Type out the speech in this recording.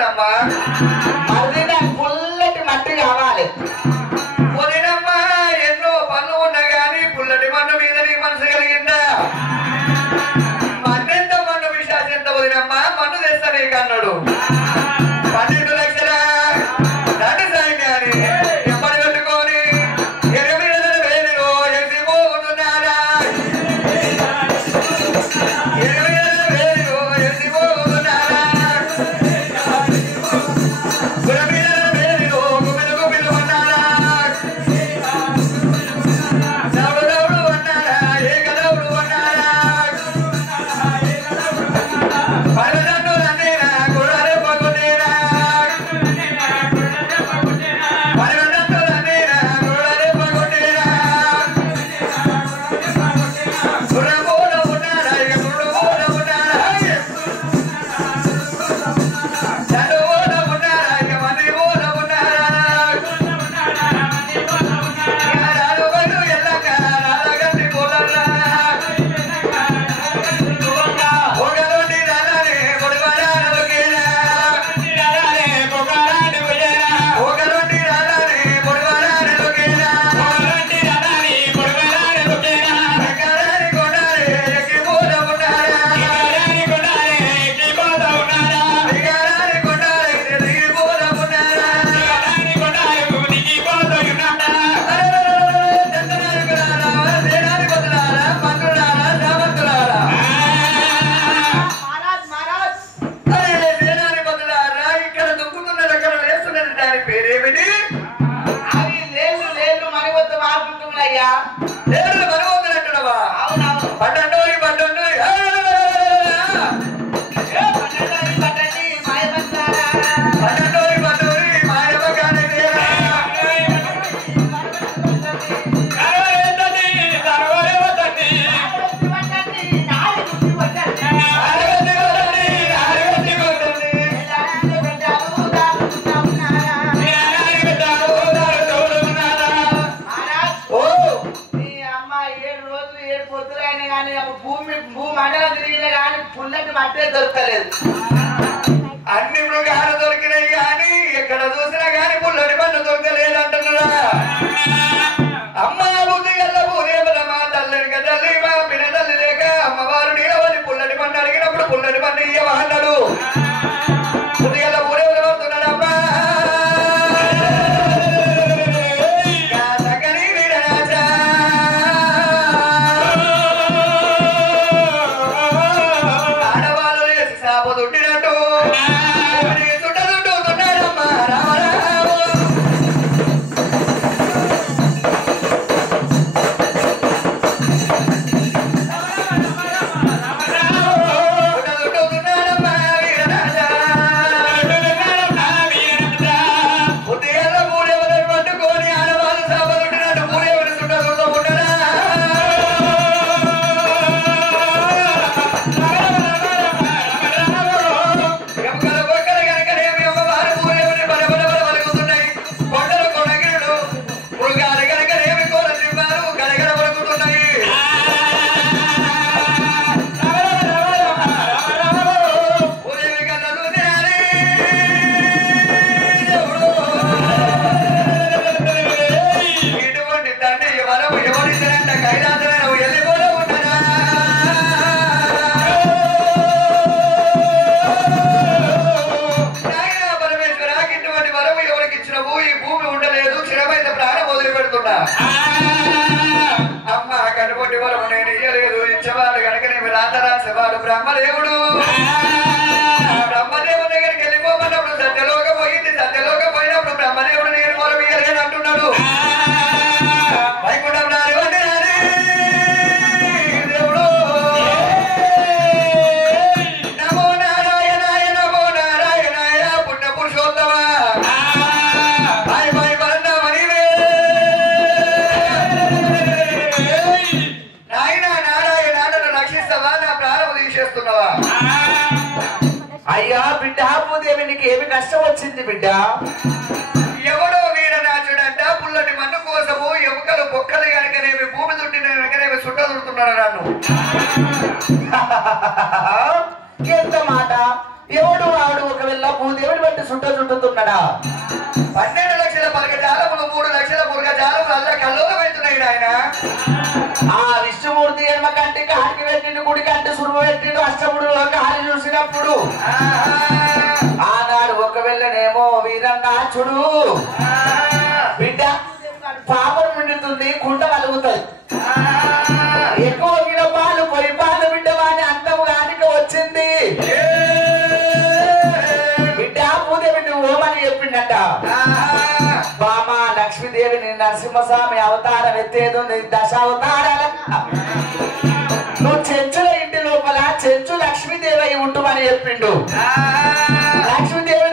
ఏమంటున్నాడమ్మా? మళ్ళీ నాకు పుల్లటి మట్టి కావాలి. వదినమ్మా ఎన్నో పనులు ఉన్నా గానీ పుల్లటి మన్ను మీద నీకు మనసు కలిగిందా? మన్నెంత మన్ను విషాసం ఎంత వదినమ్మా? మన్ను తెస్తా నీకు అన్నాడు. 12 లక్షల నడు సైన్యాన్ని ఎప్పటి పెట్టుకొని 8,000 ఎత్తిపోతున్నారా? 8,000 ఎత్తిపోతున్నారా? అన్ని మృగాలు దొరికినాయి కానీ ఎక్కడ చూసినా కానీ పుల్లడి పన్ను దొరకలేదు అంటున్నారా? అమ్మ బుద్ధి గల్ల పూరేమా తల్లిని తల్లి మా పిన తల్లి లేక అమ్మవారు నీలవని పుల్లడి పన్ను అడిగినప్పుడు పుల్లడి పన్ను ఇయ్యవా అన్నాడు. బుద్ధి గల్ల పూరేమలు పడుతున్నాడమ్మా. ఆడవాళ్ళు వేసి సాపు దుట్టినట్టు అమ్మ కనుపొట్టి వరం నేను ఇయ్యలేదు. ఇచ్చేవాడు కనుక నేను రాతరాసేవాడు బ్రహ్మదేవుడు. బ్రహ్మదేవుడి దగ్గరికి వెళ్ళిపోమన్నప్పుడు సత్యలోకం పోయింది. సత్యలోకం పోయినప్పుడు బ్రహ్మదేవుడు నేను వరం ఇయ్యలేదు అంటున్నాడు. వైకుంఠం నాది దేవుడు. నమో నారాయణాయ నమో నారాయణాయ పుణ్య పురుషోత్తమ అయ్యా బిడ్డ భూదేవి నీకు ఏమి కష్టం వచ్చింది బిడ్డ? ఎవడో వీరనాచుడంట పుల్లటి మన్ను కోసము ఎముకలు బొక్కలు కనుకనేవి భూమి దుట్టిన కనుకనేవి సుట్ట దుడుతున్నాడు నన్ను. ఎంత మాట ఎవడు వాడు ఒకవేళ భూదేవుడి బట్టి చుట్టుతున్నాడా 12 లక్షల పరగజాలములు 3 లక్షల మురుగజాలములు అల్లా కల్లోలమవుతున్నాయి ఆయన. ఆ విష్ణుమూర్తి ఎడమ కంటి కాడికి పెట్టిండు, గుడి కంటి సురువు పెట్టిండు, అష్టముడు కాలి చూసినప్పుడు ఆనాడు ఒకవేళనేమో వీరన్నాచుడు బిడ్డ పాపం నిండుతుంది, కుండ కలుగుతుంది, ఎక్కువ కిలో పాలు పొయ్యి పాలు బిడ్డ వాని అంతము కానిక వచ్చింది బిడ్డ పూదేవి ఓమని చెప్పిండట. బామా లక్ష్మీదేవిని నరసింహస్వామి అవతారం ఎత్తేది 10 అవతారాల నువ్వు చెంచుల ఇంటి లోపల చెంచు లక్ష్మీదేవి అయి ఉంటుమని చెప్పిండు. లక్ష్మీదేవి